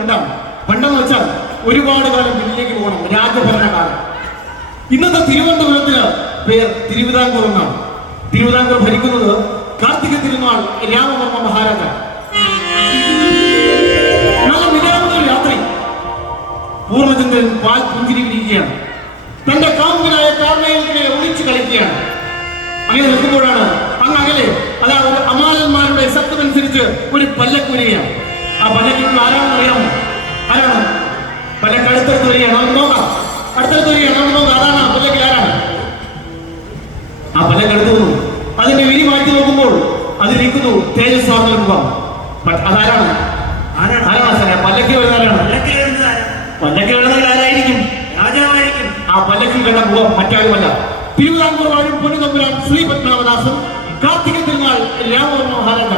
പണ്ടാണ്. പണ്ടെന്ന് വെച്ചാൽ ഒരുപാട് കാലം പിന്നിലേക്ക് പോകണം, രാജഭരണകാലം. ഇന്നത്തെ തിരുവനന്തപുരത്തിന് പേർ തിരുവിതാംകൂർ എന്നാണ്. തിരുവിതാംകൂർ ഭരിക്കുന്നത് കാർത്തിക തിരുനാൾ രാമവർമ്മ മഹാരാജ. നല്ല നിലാവുന്ന രാത്രി പൂർണ്ണചന്ദ്രൻ പാൽ പുഞ്ചിരി വിരിക്കുകയാണ്. തന്റെ കാമുകനായ കാർമേലിനെ ഒളിച്ചു കളിക്കുകയാണ്. അങ്ങനെ നിൽക്കുമ്പോഴാണ് അങ്ങ് അകലെ അതായത് അമാലന്മാരുടെ ശബ്ദമനുസരിച്ച് ഒരു പല്ലക്ക് വരികയാണ്. ആ പല്ലക്കിൽ ആരാണെന്ന് അറിയാമോ? ആരാണ്? പല്ലക്ക് അടുത്തടുത്ത് വരികയാണ്. നമുക്ക് നോക്കാം. അടുത്തടുത്ത് വരികയാണ്. നമുക്ക് നോക്കാം. അതാണ് ആ പല്ലക്കിൽ ആരാണ്? ആ പല്ലക്ക് അടുത്ത് വന്നു. അതിന്റെ വിരി മാറ്റി നോക്കുമ്പോൾ അതിലിരിക്കുന്നു തേജസ്വാർന്ന രൂപം. അതാരാണ്? ആരാണ് സാറേ പല്ലക്കിൽ വരുന്ന ആരാണ്? പല്ലക്കിൽ വരുന്നതിൽ ആരായിരിക്കും? രാജാവായിരിക്കും. ആ പല്ലക്കിൽ കണ്ട മുഖം മറ്റാരുമല്ല, തിരുവിതാംകൂർ വാഴും പൊന്നുതമ്പുരാൻ ശ്രീ പത്മനാഭദാസും കാർത്തിക തിരുനാൾ രാമവർമ്മ മഹാരാജ.